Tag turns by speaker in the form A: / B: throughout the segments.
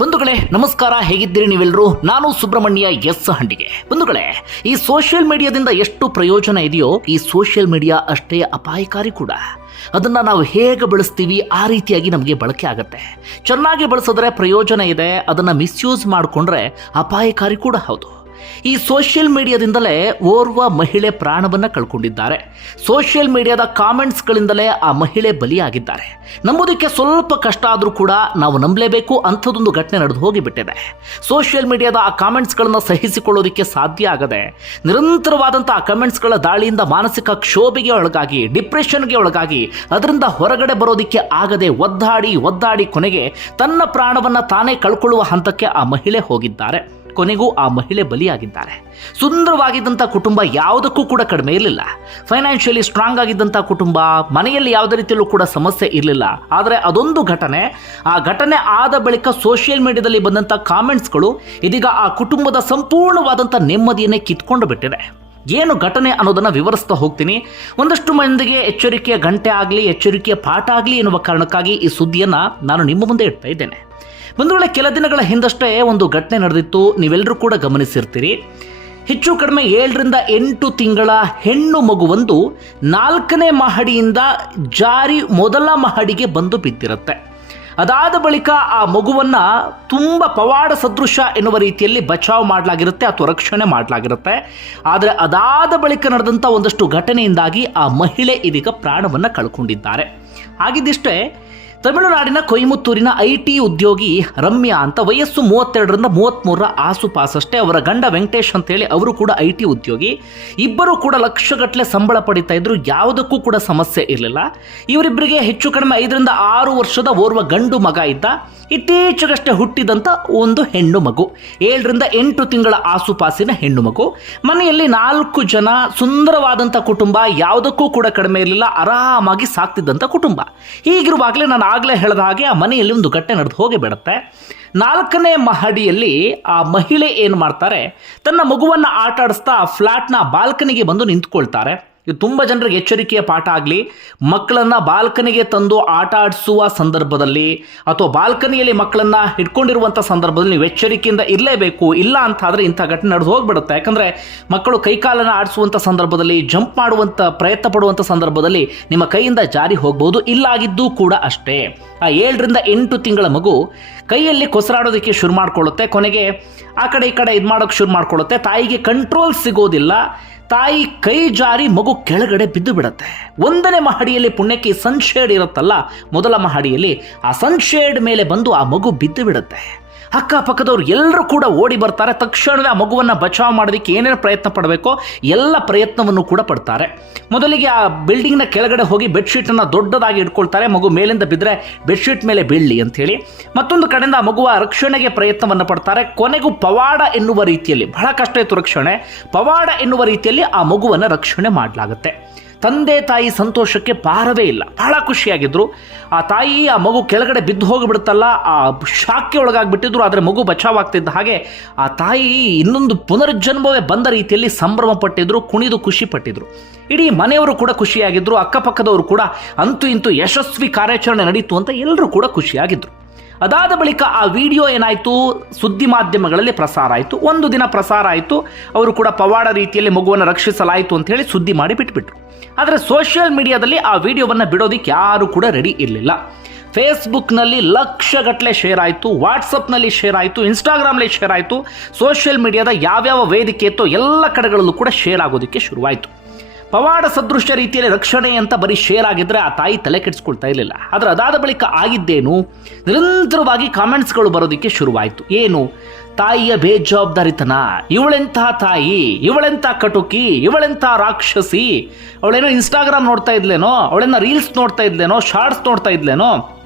A: ಬಂಧುಗಳೇ, ನಮಸ್ಕಾರ, ಹೇಗಿದ್ದೀರಿ ನೀವೆಲ್ಲರೂ ನಾನು ಸುಬ್ರಹ್ಮಣ್ಯ ಎಸ್ ಹಂಡಿಗೆ. ಬಂಧುಗಳೇ, ಈ ಸೋಷಿಯಲ್ ಮೀಡಿಯಾದಿಂದ ಎಷ್ಟು ಪ್ರಯೋಜನ ಇದೆಯೋ, ಈ ಸೋಷಿಯಲ್ ಮೀಡಿಯಾ ಅಷ್ಟೇ ಅಪಾಯಕಾರಿ ಕೂಡ. ಅದನ್ನ ನಾವು ಹೇಗೆ ಬಳಸ್ತೀವಿ, ಆ ರೀತಿಯಾಗಿ ನಮಗೆ ಬಳಕೆ ಆಗುತ್ತೆ. ಚೆನ್ನಾಗಿ ಬಳಸಿದ್ರೆ ಪ್ರಯೋಜನ ಇದೆ, ಅದನ್ನ ಮಿಸ್ಯೂಸ್ ಮಾಡಿಕೊಂಡ್ರೆ ಅಪಾಯಕಾರಿ ಕೂಡ ಹೌದು. ಈ ಸೋಷಿಯಲ್ ಮೀಡಿಯಾದಿಂದಲೇ ಓರ್ವ ಮಹಿಳೆ ಪ್ರಾಣವನ್ನು ಕಳ್ಕೊಂಡಿದ್ದಾರೆ. ಸೋಷಿಯಲ್ ಮೀಡಿಯಾದ ಕಾಮೆಂಟ್ಸ್ಗಳಿಂದಲೇ ಆ ಮಹಿಳೆ ಬಲಿಯಾಗಿದ್ದಾರೆ. ನಂಬೋದಕ್ಕೆ ಸ್ವಲ್ಪ ಕಷ್ಟ ಆದರೂ ಕೂಡ ನಾವು ನಂಬಲೇಬೇಕು ಅಂಥದ್ದೊಂದು ಘಟನೆ ನಡೆದು ಹೋಗಿಬಿಟ್ಟಿದೆ. ಸೋಷಿಯಲ್ ಮೀಡಿಯಾದ ಆ ಕಾಮೆಂಟ್ಸ್ಗಳನ್ನು ಸಹಿಸಿಕೊಳ್ಳೋದಕ್ಕೆ ಸಾಧ್ಯ ಆಗದೆ ನಿರಂತರವಾದಂಥ ಆ ಕಮೆಂಟ್ಸ್ಗಳ ದಾಳಿಯಿಂದ ಮಾನಸಿಕ ಕ್ಷೋಭೆಗೆ ಒಳಗಾಗಿ ಡಿಪ್ರೆಷನ್ಗೆ ಒಳಗಾಗಿ ಅದರಿಂದ ಹೊರಗಡೆ ಬರೋದಕ್ಕೆ ಆಗದೆ ಒದ್ದಾಡಿ ಒದ್ದಾಡಿ ಕೊನೆಗೆ ತನ್ನ ಪ್ರಾಣವನ್ನು ತಾನೇ ಕಳ್ಕೊಳ್ಳುವ ಹಂತಕ್ಕೆ ಆ ಮಹಿಳೆ ಹೋಗಿದ್ದಾರೆ. ಕೊನೆಗೂ ಆ ಮಹಿಳೆ ಬಲಿಯಾಗಿದ್ದಾರೆ. ಸುಂದರವಾಗಿದ್ದಂಥ ಕುಟುಂಬ ಯಾವುದಕ್ಕೂ ಕೂಡ ಕಡಿಮೆ ಇರಲಿಲ್ಲ. ಫೈನಾನ್ಷಿಯಲಿ ಸ್ಟ್ರಾಂಗ್ ಆಗಿದ್ದಂಥ ಕುಟುಂಬ, ಮನೆಯಲ್ಲಿ ಯಾವುದೇ ರೀತಿಯಲ್ಲೂ ಕೂಡ ಸಮಸ್ಯೆ ಇರಲಿಲ್ಲ. ಆದರೆ ಅದೊಂದು ಘಟನೆ, ಆ ಘಟನೆ ಆದ ಬಳಿಕ ಸೋಷಿಯಲ್ ಮೀಡಿಯಾದಲ್ಲಿ ಬಂದಂಥ ಕಾಮೆಂಟ್ಸ್ಗಳು ಇದೀಗ ಆ ಕುಟುಂಬದ ಸಂಪೂರ್ಣವಾದಂಥ ನೆಮ್ಮದಿಯನ್ನೇ ಕಿತ್ಕೊಂಡು ಬಿಟ್ಟಿದೆ. ಏನು ಘಟನೆ ಅನ್ನೋದನ್ನು ವಿವರಿಸ್ತಾ ಹೋಗ್ತೀನಿ. ಒಂದಷ್ಟು ಮಂದಿಗೆ ಎಚ್ಚರಿಕೆಯ ಗಂಟೆ ಆಗಲಿ, ಎಚ್ಚರಿಕೆಯ ಪಾಠ ಆಗಲಿ ಎನ್ನುವ ಕಾರಣಕ್ಕಾಗಿ ಈ ಸುದ್ದಿಯನ್ನು ನಾನು ನಿಮ್ಮ ಮುಂದೆ ಇಡ್ತಾ ಇದ್ದೇನೆ. ಬಂಧುಗಳೇ ಕೆಲ ದಿನಗಳ ಹಿಂದಷ್ಟೇ ಒಂದು ಘಟನೆ ನಡೆದಿತ್ತು, ನೀವೆಲ್ಲರೂ ಕೂಡ ಗಮನಿಸಿರ್ತೀರಿ. ಹೆಚ್ಚು ಕಡಿಮೆ ಏಳರಿಂದ ಎಂಟು ತಿಂಗಳ ಹೆಣ್ಣು ಮಗುವೊಂದು ನಾಲ್ಕನೇ ಮಹಡಿಯಿಂದ ಜಾರಿ ಮೊದಲ ಮಹಡಿಗೆ ಬಂದು ಬಿದ್ದಿರುತ್ತೆ. ಅದಾದ ಬಳಿಕ ಆ ಮಗುವನ್ನ ತುಂಬ ಪವಾಡ ಸದೃಶ ಎನ್ನುವ ರೀತಿಯಲ್ಲಿ ಬಚಾವ್ ಮಾಡಲಾಗಿರುತ್ತೆ, ಅಥವಾ ರಕ್ಷಣೆ ಮಾಡಲಾಗಿರುತ್ತೆ. ಆದರೆ ಅದಾದ ಬಳಿಕ ನಡೆದಂಥ ಒಂದಷ್ಟು ಘಟನೆಯಿಂದಾಗಿ ಆ ಮಹಿಳೆ ಇದೀಗ ಪ್ರಾಣವನ್ನು ಕಳ್ಕೊಂಡಿದ್ದಾರೆ. ಆಗಿದ್ದಿಷ್ಟೇ ತಮಿಳುನಾಡಿನ ಕೊಯಮುತ್ತೂರಿನ ಐ ಟಿ ಉದ್ಯೋಗಿ ರಮ್ಯಾ ಅಂತ ವಯಸ್ಸು ಮೂವತ್ತೆರಡರಿಂದ ಮೂವತ್ತ್ಮೂರರ ಆಸುಪಾಸಷ್ಟೇ ಅವರ ಗಂಡ ವೆಂಕಟೇಶ್ ಅಂತೇಳಿ ಅವರು ಕೂಡ ಐ ಟಿ ಉದ್ಯೋಗಿ. ಇಬ್ಬರು ಕೂಡ ಲಕ್ಷಗಟ್ಟಲೆ ಸಂಬಳ ಪಡಿತಾ ಇದ್ರು, ಯಾವುದಕ್ಕೂ ಕೂಡ ಸಮಸ್ಯೆ ಇರಲಿಲ್ಲ. ಇವರಿಬ್ಬರಿಗೆ ಹೆಚ್ಚು ಕಡಿಮೆ ಐದರಿಂದ ಆರು ವರ್ಷದ ಓರ್ವ ಗಂಡು ಮಗ ಇದ್ದ. ಇತ್ತೀಚೆಗಷ್ಟೇ ಹುಟ್ಟಿದಂಥ ಒಂದು ಹೆಣ್ಣು ಮಗು, ಏಳರಿಂದ ಎಂಟು ತಿಂಗಳ ಆಸುಪಾಸಿನ ಹೆಣ್ಣು ಮಗು. ಮನೆಯಲ್ಲಿ ನಾಲ್ಕು ಜನ ಸುಂದರವಾದಂಥ ಕುಟುಂಬ, ಯಾವುದಕ್ಕೂ ಕೂಡ ಕಡಿಮೆ ಇರಲಿಲ್ಲ, ಆರಾಮಾಗಿ ಸಾಕ್ತಿದ್ದಂಥ ಕುಟುಂಬ. ಹೀಗಿರುವಾಗಲೇ ನಾನು ಆಗಲೇ ಹೇಳಿದ ಹಾಗೆ ಆ ಮನೆಯಲ್ಲಿ ಒಂದು ಘಟನೆ ನಡೆದು ಹೋಗಿ ಬಿಡುತ್ತೆ. ನಾಲ್ಕನೇ ಮಹಡಿಯಲ್ಲಿ ಆ ಮಹಿಳೆ ಏನು ಮಾಡ್ತಾರೆ, ತನ್ನ ಮಗುವನ್ನು ಆಟಾಡಿಸ್ತಾ ಫ್ಲ್ಯಾಟ್ನ ಬಾಲ್ಕನಿಗೆ ಬಂದು ನಿಂತ್ಕೊಳ್ತಾರೆ. ಇದು ತುಂಬ ಜನರಿಗೆ ಎಚ್ಚರಿಕೆಯ ಪಾಠ ಆಗಲಿ, ಮಕ್ಕಳನ್ನು ಬಾಲ್ಕನಿಗೆ ತಂದು ಆಟ ಆಡಿಸುವ ಸಂದರ್ಭದಲ್ಲಿ ಅಥವಾ ಬಾಲ್ಕನಿಯಲ್ಲಿ ಮಕ್ಕಳನ್ನು ಹಿಡ್ಕೊಂಡಿರುವಂಥ ಸಂದರ್ಭದಲ್ಲಿ ನೀವು ಎಚ್ಚರಿಕೆಯಿಂದ ಇರಲೇಬೇಕು, ಇಲ್ಲ ಅಂತಾದರೆ ಇಂಥ ಘಟನೆ ನಡೆದು ಹೋಗ್ಬಿಡುತ್ತೆ. ಯಾಕಂದರೆ ಮಕ್ಕಳು ಕೈಕಾಲನ್ನು ಆಡಿಸುವಂಥ ಸಂದರ್ಭದಲ್ಲಿ, ಜಂಪ್ ಮಾಡುವಂಥ ಪ್ರಯತ್ನ ಪಡುವಂಥ ಸಂದರ್ಭದಲ್ಲಿ ನಿಮ್ಮ ಕೈಯಿಂದ ಜಾರಿ ಹೋಗ್ಬೋದು, ಇಲ್ಲಾಗಿದ್ದೂ ಕೂಡ ಅಷ್ಟೇ. ಆ ಏಳರಿಂದ ಎಂಟು ತಿಂಗಳ ಮಗು ಕೈಯಲ್ಲಿ ಕೊಸರಾಡೋದಕ್ಕೆ ಶುರು ಮಾಡಿಕೊಳ್ಳುತ್ತೆ, ಕೊನೆಗೆ ಆ ಕಡೆ ಈ ಕಡೆ ಇದು ಮಾಡೋಕ್ಕೆ ಶುರು ಮಾಡಿಕೊಳ್ಳುತ್ತೆ, ತಾಯಿಗೆ ಕಂಟ್ರೋಲ್ ಸಿಗೋದಿಲ್ಲ ತಾಯಿ ಕೈ ಜಾರಿ ಮಗು ಕೆಳಗಡೆ ಬಿದ್ದು ಬಿಡುತ್ತೆ. ಒಂದನೇ ಮಹಡಿಯಲ್ಲಿ ಪುಣ್ಯಕ್ಕೆ ಸನ್ಶೇಡ್ ಇರುತ್ತಲ್ಲ, ಮೊದಲ ಮಹಡಿಯಲ್ಲಿ ಆ ಸನ್ಶೇಡ್ ಮೇಲೆ ಬಂದು ಆ ಮಗು ಬಿದ್ದು ಬಿಡುತ್ತೆ. ಅಕ್ಕಪಕ್ಕದವ್ರು ಎಲ್ಲರೂ ಕೂಡ ಓಡಿ ಬರ್ತಾರೆ. ತಕ್ಷಣವೇ ಆ ಮಗುವನ್ನು ಬಚಾವ್ ಮಾಡೋದಕ್ಕೆ ಏನೇನು ಪ್ರಯತ್ನ ಪಡಬೇಕೋ ಎಲ್ಲ ಪ್ರಯತ್ನವನ್ನು ಕೂಡ ಪಡ್ತಾರೆ. ಮೊದಲಿಗೆ ಆ ಬಿಲ್ಡಿಂಗ್ನ ಕೆಳಗಡೆ ಹೋಗಿ ಬೆಡ್ಶೀಟನ್ನು ದೊಡ್ಡದಾಗಿ ಇಟ್ಕೊಳ್ತಾರೆ. ಮಗು ಮೇಲಿಂದ ಬಿದ್ದರೆ ಬೆಡ್ಶೀಟ್ ಮೇಲೆ ಬೀಳಲಿ ಅಂಥೇಳಿ ಮತ್ತೊಂದು ಕಡೆಯಿಂದ ಆ ಮಗುವ ರಕ್ಷಣೆಗೆ ಪ್ರಯತ್ನವನ್ನು ಪಡ್ತಾರೆ. ಕೊನೆಗೂ ಪವಾಡ ಎನ್ನುವ ರೀತಿಯಲ್ಲಿ, ಬಹಳ ಕಷ್ಟ ಇತ್ತು ರಕ್ಷಣೆ. ಪವಾಡ ಎನ್ನುವ ರೀತಿಯಲ್ಲಿ ಆ ಮಗುವನ್ನು ರಕ್ಷಣೆ ಮಾಡಲಾಗುತ್ತೆ. ತಂದೆ ತಾಯಿ ಸಂತೋಷಕ್ಕೆ ಪಾರವೇ ಇಲ್ಲ. ಬಹಳ ಖುಷಿಯಾಗಿದ್ದರು ಆ ತಾಯಿ ಆ ಮಗು ಕೆಳಗಡೆ ಬಿದ್ದು ಹೋಗಿಬಿಡುತ್ತಲ್ಲ, ಆ ಶಾಖೆ ಒಳಗಾಗ್ಬಿಟ್ಟಿದ್ರು, ಆದರೆ ಮಗು ಬಚಾವಾಗ್ತಿದ್ದ ಹಾಗೆ ಆ ತಾಯಿ ಇನ್ನೊಂದು ಪುನರ್ಜನ್ಮವೇ ಬಂದ ರೀತಿಯಲ್ಲಿ ಸಂಭ್ರಮ ಪಟ್ಟಿದ್ರು, ಕುಣಿದು ಖುಷಿ ಪಟ್ಟಿದ್ರು. ಇಡೀ ಮನೆಯವರು ಕೂಡ ಖುಷಿಯಾಗಿದ್ದರು ಅಕ್ಕಪಕ್ಕದವರು ಕೂಡ ಅಂತೂ ಇಂತೂ ಯಶಸ್ವಿ ಕಾರ್ಯಾಚರಣೆ ನಡೀತು ಅಂತ ಎಲ್ಲರೂ ಕೂಡ ಖುಷಿಯಾಗಿದ್ರು. ಅದಾದ ಬಳಿಕ ಆ ವಿಡಿಯೋ ಏನಾಯಿತು? ಸುದ್ದಿ ಮಾಧ್ಯಮಗಳಲ್ಲಿ ಪ್ರಸಾರ ಆಯಿತು. ಒಂದು ದಿನ ಪ್ರಸಾರ ಆಯಿತು. ಅವರು ಕೂಡ ಪವಾಡ ರೀತಿಯಲ್ಲಿ ಮಗುವನ್ನು ರಕ್ಷಿಸಲಾಯಿತು ಅಂತ ಹೇಳಿ ಸುದ್ದಿ ಮಾಡಿ ಬಿಟ್ಬಿಟ್ರು. ಆದರೆ ಸೋಷಿಯಲ್ ಮೀಡಿಯಾದಲ್ಲಿ ಆ ವಿಡಿಯೋವನ್ನು ಬಿಡೋದಕ್ಕೆ ಯಾರು ಕೂಡ ರೆಡಿ ಇರಲಿಲ್ಲ. ಫೇಸ್ಬುಕ್ನಲ್ಲಿ ಲಕ್ಷಗಟ್ಟಲೆ ಶೇರ್ ಆಯಿತು. ವಾಟ್ಸಪ್ನಲ್ಲಿ ಶೇರ್ ಆಯಿತು. ಇನ್ಸ್ಟಾಗ್ರಾಮ್ನಲ್ಲಿ ಶೇರ್ ಆಯಿತು. ಸೋಷಿಯಲ್ ಮೀಡಿಯಾದ ಯಾವ್ಯಾವ ವೇದಿಕೆ ಇತ್ತೋ ಎಲ್ಲ ಕಡೆಗಳಲ್ಲೂ ಕೂಡ ಶೇರ್ ಆಗೋದಕ್ಕೆ ಶುರುವಾಯಿತು. ಪವಾಡ ಸದೃಶ ರೀತಿಯಲ್ಲಿ ರಕ್ಷಣೆ ಅಂತ ಬರೀ ಶೇರ್ ಆಗಿದ್ರೆ ಆ ತಾಯಿ ತಲೆ ಕೆಡಿಸ್ಕೊಳ್ತಾ ಇರಲಿಲ್ಲ. ಆದರೆ ಅದಾದ ಬಳಿಕ ಆಗಿದ್ದೇನು? ನಿರಂತರವಾಗಿ ಕಾಮೆಂಟ್ಸ್ಗಳು ಬರೋದಕ್ಕೆ ಶುರುವಾಯಿತು. ಏನು? ತಾಯಿಯ ಬೇಜವಾಬ್ದಾರಿತನ. ಇವಳೆಂತಹ ತಾಯಿ, ಇವಳೆಂಥ ಕಟುಕಿ, ಇವಳೆಂಥ ರಾಕ್ಷಸಿ, ಅವಳೇನೋ ಇನ್ಸ್ಟಾಗ್ರಾಮ್ ನೋಡ್ತಾ ಇದ್ಲೇನೋ ಅವಳೇನೋ ರೀಲ್ಸ್ ನೋಡ್ತಾ ಇದ್ಲೇನೋ ಶಾರ್ಟ್ಸ್ ನೋಡ್ತಾ ಇದ್ಲೇನೋ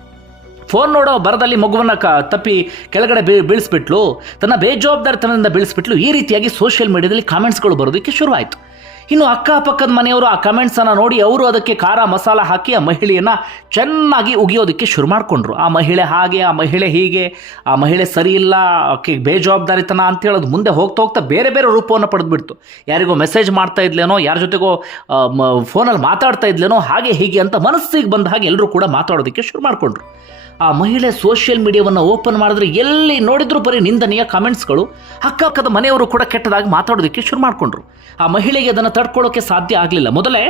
A: ಫೋನ್ ನೋಡೋ ಬರದಲ್ಲಿ ಮಗುವನ್ನು ಕ, ತಪ್ಪಿ ಕೆಳಗಡೆ ಬೀ, ಬೀಳಿಸ್ಬಿಟ್ಲು, ತನ್ನ ಬೇಜವಾಬ್ದಾರಿತನದಿಂದ ಬೀಳಿಸ್ಬಿಟ್ಲು, ಈ ರೀತಿಯಾಗಿ ಸೋಷಿಯಲ್ ಮೀಡಿಯಾದಲ್ಲಿ ಕಾಮೆಂಟ್ಸ್ಗಳು ಬರೋದಕ್ಕೆ ಶುರುವಾಯಿತು. ಇನ್ನು ಅಕ್ಕಪಕ್ಕದ ಮನೆಯವರು ಆ ಕಮೆಂಟ್ಸನ್ನು ನೋಡಿ ಅವರು ಅದಕ್ಕೆ ಖಾರ ಮಸಾಲ ಹಾಕಿ ಆ ಮಹಿಳೆಯನ್ನು ಚೆನ್ನಾಗಿ ಉಗಿಯೋದಕ್ಕೆ ಶುರು ಮಾಡಿಕೊಂಡ್ರು. ಆ ಮಹಿಳೆ ಹಾಗೆ, ಆ ಮಹಿಳೆ ಹೀಗೆ, ಆ ಮಹಿಳೆ ಸರಿ ಇಲ್ಲ, ಆಕೆ ಬೇಜವಾಬ್ದಾರಿತನ ಅಂತ ಹೇಳೋದು ಮುಂದೆ ಹೋಗ್ತಾ ಹೋಗ್ತಾ ಬೇರೆ ಬೇರೆ ರೂಪವನ್ನು ಪಡೆದ್ಬಿಡ್ತು. ಯಾರಿಗೋ ಮೆಸೇಜ್ ಮಾಡ್ತಾ ಇದ್ಲೇನೋ, ಯಾರ ಜೊತೆಗೋ ಫೋನಲ್ಲಿ ಮಾತಾಡ್ತಾ ಇದ್ಲೇನೋ, ಹಾಗೆ ಹೀಗೆ ಅಂತ ಮನಸ್ಸಿಗೆ ಬಂದ ಹಾಗೆ ಎಲ್ಲರೂ ಕೂಡ ಮಾತಾಡೋದಕ್ಕೆ ಶುರು ಮಾಡಿಕೊಂಡ್ರು. ಆ ಮಹಿಳೆ ಸೋಷಿಯಲ್ ಮೀಡಿಯಾವನ್ನು ಓಪನ್ ಮಾಡಿದ್ರೆ ಎಲ್ಲಿ ನೋಡಿದ್ರು ಬರೀ ನಿಂದನೀಯ ಕಮೆಂಟ್ಸ್ಗಳು ಅಕ್ಕಪಕ್ಕದ ಮನೆಯವರು ಕೂಡ ಕೆಟ್ಟದಾಗಿ ಮಾತಾಡೋದಕ್ಕೆ ಶುರು ಮಾಡಿಕೊಂಡ್ರು. ಆ ಮಹಿಳೆಗೆ ಅದನ್ನು ತಡ್ಕೊಳ್ಳೋಕೆ ಸಾಧ್ಯ ಆಗಲಿಲ್ಲ. ಮೊದಲೇ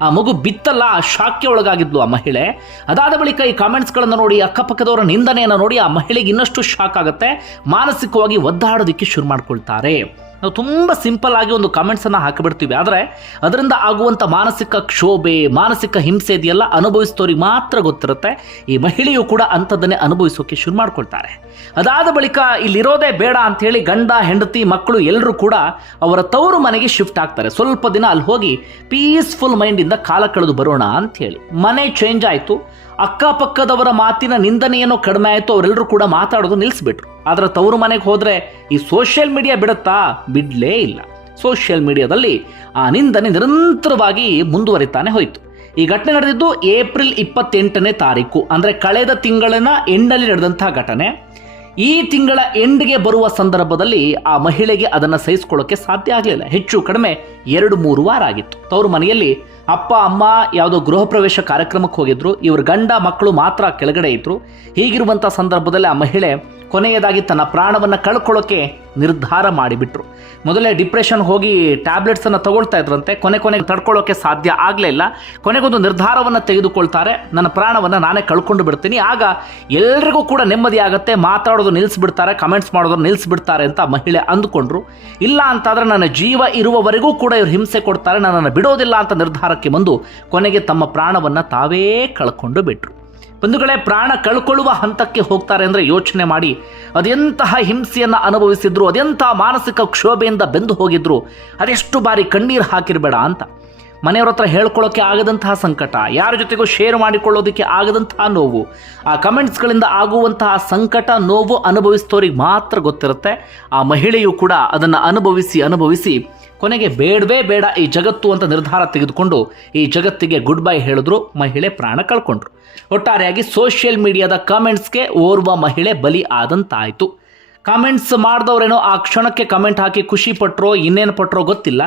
A: ಆ ಮಗು ಬಿತ್ತಲ್ಲ, ಆ ಶಾಕ್ಗೆ ಒಳಗಾಗಿದ್ಲು ಆ ಮಹಿಳೆ. ಅದಾದ ಬಳಿಕ ಈ ಕಾಮೆಂಟ್ಸ್ಗಳನ್ನು ನೋಡಿ, ಅಕ್ಕಪಕ್ಕದವರ ನಿಂದನೆಯನ್ನು ನೋಡಿ ಆ ಮಹಿಳೆಗೆ ಇನ್ನಷ್ಟು ಶಾಕ್ ಆಗುತ್ತೆ. ಮಾನಸಿಕವಾಗಿ ಒದ್ದಾಡೋದಕ್ಕೆ ಶುರು ಮಾಡ್ಕೊಳ್ತಾರೆ. ನಾವು ತುಂಬ ಸಿಂಪಲ್ ಆಗಿ ಒಂದು ಕಾಮೆಂಟ್ಸನ್ನು ಹಾಕಿಬಿಡ್ತೀವಿ. ಆದರೆ ಅದರಿಂದ ಆಗುವಂಥ ಮಾನಸಿಕ ಕ್ಷೋಭೆ, ಮಾನಸಿಕ ಹಿಂಸೆ ಇದೆಯಲ್ಲ ಅನುಭವಿಸಿದವ್ರಿಗೆ ಮಾತ್ರ ಗೊತ್ತಿರುತ್ತೆ. ಈ ಮಹಿಳೆಯು ಕೂಡ ಅಂಥದ್ದನ್ನೇ ಅನುಭವಿಸೋಕೆ ಶುರು ಮಾಡ್ಕೊಳ್ತಾರೆ. ಅದಾದ ಬಳಿಕ ಇಲ್ಲಿರೋದೇ ಬೇಡ ಅಂಥೇಳಿ ಗಂಡ, ಹೆಂಡತಿ, ಮಕ್ಕಳು ಎಲ್ಲರೂ ಕೂಡ ಅವರ ತವರು ಮನೆಗೆ ಶಿಫ್ಟ್ ಆಗ್ತಾರೆ. ಸ್ವಲ್ಪ ದಿನ ಅಲ್ಲಿ ಹೋಗಿ ಪೀಸ್ಫುಲ್ ಮೈಂಡಿಂದ ಕಾಲ ಕಳೆದು ಬರೋಣ ಅಂಥೇಳಿ. ಮನೆ ಚೇಂಜ್ ಆಯಿತು. ಅಕ್ಕಪಕ್ಕದವರ ಮಾತಿನ ನಿಂದನೆಯೇನೋ ಕಡಿಮೆ ಆಯಿತು ಅವರೆಲ್ಲರೂ ಕೂಡ ಮಾತಾಡೋದು ನಿಲ್ಲಿಸ್ಬಿಟ್ರು ಆದರೆ ತವರು ಮನೆಗೆ ಹೋದರೆ ಈ ಸೋಷಿಯಲ್ ಮೀಡಿಯಾ ಬಿಡುತ್ತಾ? ಬಿಡಲೇ ಇಲ್ಲ. ಸೋಷಿಯಲ್ ಮೀಡಿಯಾದಲ್ಲಿ ಆ ನಿಂದನೆ ನಿರಂತರವಾಗಿ ಮುಂದುವರಿತಾನೆ ಹೋಯಿತು. ಈ ಘಟನೆ ನಡೆದಿದ್ದು ಏಪ್ರಿಲ್ ಇಪ್ಪತ್ತೆಂಟನೇ ತಾರೀಕು, ಅಂದರೆ ಕಳೆದ ತಿಂಗಳಿನ ಎಂಡಲ್ಲಿ ನಡೆದಂತಹ ಘಟನೆ. ಈ ತಿಂಗಳ ಎಂಡ್ಗೆ ಬರುವ ಸಂದರ್ಭದಲ್ಲಿ ಆ ಮಹಿಳೆಗೆ ಅದನ್ನು ಸಹಿಸಿಕೊಳ್ಳೋಕ್ಕೆ ಸಾಧ್ಯ ಆಗಲಿಲ್ಲ. ಹೆಚ್ಚು ಕಡಿಮೆ ಎರಡು ಮೂರು ವಾರ ಆಗಿತ್ತು. ತವರು ಮನೆಯಲ್ಲಿ ಅಪ್ಪ, ಅಮ್ಮ ಯಾವುದೋ ಗೃಹ ಪ್ರವೇಶ ಕಾರ್ಯಕ್ರಮಕ್ಕೆ ಹೋಗಿದ್ರು. ಇವ್ರ ಗಂಡ, ಮಕ್ಕಳು ಮಾತ್ರ ಕೆಳಗಡೆ ಇದ್ರು. ಹೀಗಿರುವಂಥ ಸಂದರ್ಭದಲ್ಲಿ ಆ ಮಹಿಳೆ ಕೊನೆಯದಾಗಿ ತನ್ನ ಪ್ರಾಣವನ್ನು ಕಳ್ಕೊಳ್ಳೋಕ್ಕೆ ನಿರ್ಧಾರ ಮಾಡಿಬಿಟ್ರು. ಮೊದಲೇ ಡಿಪ್ರೆಷನ್ ಹೋಗಿ ಟ್ಯಾಬ್ಲೆಟ್ಸನ್ನು ತಗೊಳ್ತಾ ಇದ್ರಂತೆ, ಕೊನೆ ಕೊನೆಗೆ ತಡ್ಕೊಳ್ಳೋಕ್ಕೆ ಸಾಧ್ಯ ಆಗಲೇ ಇಲ್ಲ. ಕೊನೆಗೊಂದು ನಿರ್ಧಾರವನ್ನು ತೆಗೆದುಕೊಳ್ತಾರೆ, ನನ್ನ ಪ್ರಾಣವನ್ನು ನಾನೇ ಕಳ್ಕೊಂಡು ಬಿಡ್ತೀನಿ, ಆಗ ಎಲ್ರಿಗೂ ಕೂಡ ನೆಮ್ಮದಿ ಆಗುತ್ತೆ, ಮಾತಾಡೋದು ನಿಲ್ಲಿಸ್ಬಿಡ್ತಾರೆ ಕಮೆಂಟ್ಸ್ ಮಾಡೋದು ನಿಲ್ಲಿಸ್ಬಿಡ್ತಾರೆ ಅಂತ ಮಹಿಳೆ ಅಂದುಕೊಂಡ್ರು. ಇಲ್ಲ ಅಂತಾದರೆ ನನ್ನ ಜೀವ ಇರುವವರೆಗೂ ಕೂಡ ಇವರು ಹಿಂಸೆ ಕೊಡ್ತಾರೆ, ನನ್ನನ್ನು ಬಿಡೋದಿಲ್ಲ ಅಂತ ನಿರ್ಧಾರಕ್ಕೆ ಬಂದು ಕೊನೆಗೆ ತಮ್ಮ ಪ್ರಾಣವನ್ನು ತಾವೇ ಕಳ್ಕೊಂಡು ಬಿಟ್ರು. ಬಂಧುಗಳೇ, ಪ್ರಾಣ ಕಳ್ಕೊಳ್ಳುವ ಹಂತಕ್ಕೆ ಹೋಗ್ತಾರೆ ಅಂದರೆ ಯೋಚನೆ ಮಾಡಿ. ಅದೆಂತಹ ಹಿಂಸೆಯನ್ನು ಅನುಭವಿಸಿದ್ರು ಅದೆಂತಹ ಮಾನಸಿಕ ಕ್ಷೋಭೆಯಿಂದ ಬೆಂದು ಹೋಗಿದ್ರು, ಅದೆಷ್ಟು ಬಾರಿ ಕಣ್ಣೀರು ಹಾಕಿರಬೇಡ ಅಂತ. ಮನೆಯವ್ರ ಹತ್ರ ಹೇಳ್ಕೊಳ್ಳೋಕೆ ಆಗದಂತಹ ಸಂಕಟ, ಯಾರ ಜೊತೆಗೂ ಶೇರ್ ಮಾಡಿಕೊಳ್ಳೋದಕ್ಕೆ ಆಗದಂತಹ ನೋವು, ಆ ಕಮೆಂಟ್ಸ್ಗಳಿಂದ ಆಗುವಂತಹ ಸಂಕಟ, ನೋವು ಅನುಭವಿಸಿದವ್ರಿಗೆ ಮಾತ್ರ ಗೊತ್ತಿರುತ್ತೆ. ಆ ಮಹಿಳೆಯು ಕೂಡ ಅದನ್ನು ಅನುಭವಿಸಿ ಅನುಭವಿಸಿ ಕೊನೆಗೆ ಬೇಡವೇ ಬೇಡ ಈ ಜಗತ್ತು ಅಂತ ನಿರ್ಧಾರ ತೆಗೆದುಕೊಂಡು ಈ ಜಗತ್ತಿಗೆ ಗುಡ್ ಬೈ ಹೇಳಿದ್ರು ಮಹಿಳೆ ಪ್ರಾಣ ಕಳ್ಕೊಂಡ್ರು. ಒಟ್ಟಾರೆಯಾಗಿ ಸೋಷಿಯಲ್ ಮೀಡಿಯಾದ ಕಾಮೆಂಟ್ಸ್ಗೆ ಓರ್ವ ಮಹಿಳೆ ಬಲಿ ಆದಂತಾಯಿತು. ಕಾಮೆಂಟ್ಸ್ ಮಾಡಿದವರೇನೋ ಆ ಕ್ಷಣಕ್ಕೆ ಕಮೆಂಟ್ ಹಾಕಿ ಖುಷಿ ಪಟ್ಟರೋ ಇನ್ನೇನು ಪಟ್ಟರೋ ಗೊತ್ತಿಲ್ಲ.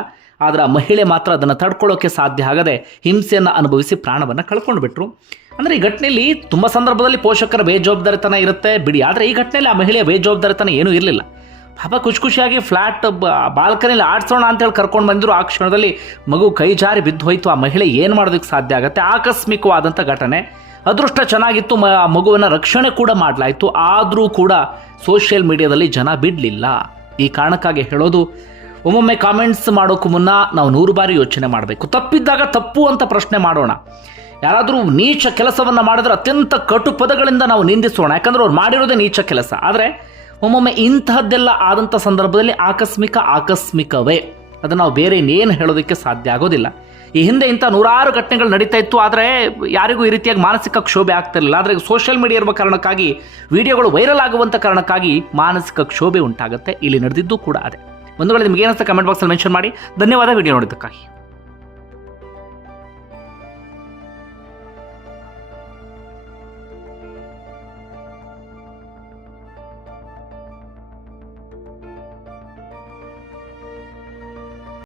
A: ಆದರೆ ಆ ಮಹಿಳೆ ಮಾತ್ರ ಅದನ್ನು ತಡ್ಕೊಳ್ಳೋಕ್ಕೆ ಸಾಧ್ಯ ಆಗದೆ ಹಿಂಸೆಯನ್ನು ಅನುಭವಿಸಿ ಪ್ರಾಣವನ್ನು ಕಳ್ಕೊಂಡ್ಬಿಟ್ರು. ಅಂದರೆ ಈ ಘಟನೆಯಲ್ಲಿ ತುಂಬ ಸಂದರ್ಭದಲ್ಲಿ ಪೋಷಕರ ಬೇಜವಾಬ್ದಾರಿತನ ಇರುತ್ತೆ ಬಿಡಿ. ಆದರೆ ಈ ಘಟನೆಯಲ್ಲಿ ಆ ಮಹಿಳೆಯ ಬೇಜವಾಬ್ದಾರಿತನ ಏನೂ ಇರಲಿಲ್ಲ. ಪಾಪ ಖುಷಿ ಖುಷಿಯಾಗಿ ಫ್ಲ್ಯಾಟ್ ಬಾಲ್ಕನಿಲಿ ಆಡ್ಸೋಣ ಅಂತೇಳಿ ಕರ್ಕೊಂಡು ಬಂದರು ಆ ಕ್ಷಣದಲ್ಲಿ ಮಗು ಕೈ ಜಾರಿ ಬಿದ್ದು ಹೋಯಿತು. ಆ ಮಹಿಳೆ ಏನು ಮಾಡೋದಕ್ಕೆ ಸಾಧ್ಯ ಆಗುತ್ತೆ? ಆಕಸ್ಮಿಕವಾದಂಥ ಘಟನೆ. ಅದೃಷ್ಟ ಚೆನ್ನಾಗಿತ್ತು. ಮ ಮಗುವನ್ನು ರಕ್ಷಣೆ ಕೂಡ ಮಾಡಲಾಯಿತು. ಆದರೂ ಕೂಡ ಸೋಷಿಯಲ್ ಮೀಡಿಯಾದಲ್ಲಿ ಜನ ಬಿಡಲಿಲ್ಲ. ಈ ಕಾರಣಕ್ಕಾಗಿ ಹೇಳೋದು, ಒಮ್ಮೊಮ್ಮೆ ಕಾಮೆಂಟ್ಸ್ ಮಾಡೋಕ್ಕೂ ಮುನ್ನ ನಾವು ನೂರು ಬಾರಿ ಯೋಚನೆ ಮಾಡಬೇಕು. ತಪ್ಪಿದ್ದಾಗ ತಪ್ಪು ಅಂತ ಪ್ರಶ್ನೆ ಮಾಡೋಣ. ಯಾರಾದರೂ ನೀಚ ಕೆಲಸವನ್ನು ಮಾಡಿದ್ರೆ ಅತ್ಯಂತ ಕಟು ಪದಗಳಿಂದ ನಾವು ನಿಂದಿಸೋಣ. ಯಾಕಂದ್ರೆ ಅವ್ರು ಮಾಡಿರೋದೇ ನೀಚ ಕೆಲಸ. ಆದರೆ ಒಮ್ಮೊಮ್ಮೆ ಇಂತಹದ್ದೆಲ್ಲ ಆದಂಥ ಸಂದರ್ಭದಲ್ಲಿ ಆಕಸ್ಮಿಕ ಆಕಸ್ಮಿಕವೇ. ಅದನ್ನು ನಾವು ಬೇರೆ ಇನ್ನೇನು ಹೇಳೋದಕ್ಕೆ ಸಾಧ್ಯ ಆಗೋದಿಲ್ಲ. ಈ ಹಿಂದೆ ಇಂಥ ನೂರಾರು ಘಟನೆಗಳು ನಡೀತಾ ಇತ್ತು, ಆದರೆ ಯಾರಿಗೂ ಈ ರೀತಿಯಾಗಿ ಮಾನಸಿಕ ಕ್ಷೋಭೆ ಆಗ್ತಿರಲಿಲ್ಲ ಆದರೆ ಸೋಷಿಯಲ್ ಮೀಡಿಯಾ ಇರುವ ಕಾರಣಕ್ಕಾಗಿ ವಿಡಿಯೋಗಳು ವೈರಲ್ ಆಗುವಂಥ ಕಾರಣಕ್ಕಾಗಿ ಮಾನಸಿಕ ಕ್ಷೋಭೆ ಉಂಟಾಗುತ್ತೆ. ಇಲ್ಲಿ ನಡೆದಿದ್ದು ಕೂಡ ಅದೇ. ಒಂದು ವೇಳೆ ನಿಮ್ಗೆ ಏನಿಸ್ತಾ ಕಮೆಂಟ್ ಬಾಕ್ಸಲ್ಲಿ ಮೆನ್ಷನ್ ಮಾಡಿ. ಧನ್ಯವಾದ ವಿಡಿಯೋ ನೋಡಿದ್ದಕ್ಕಾಗಿ.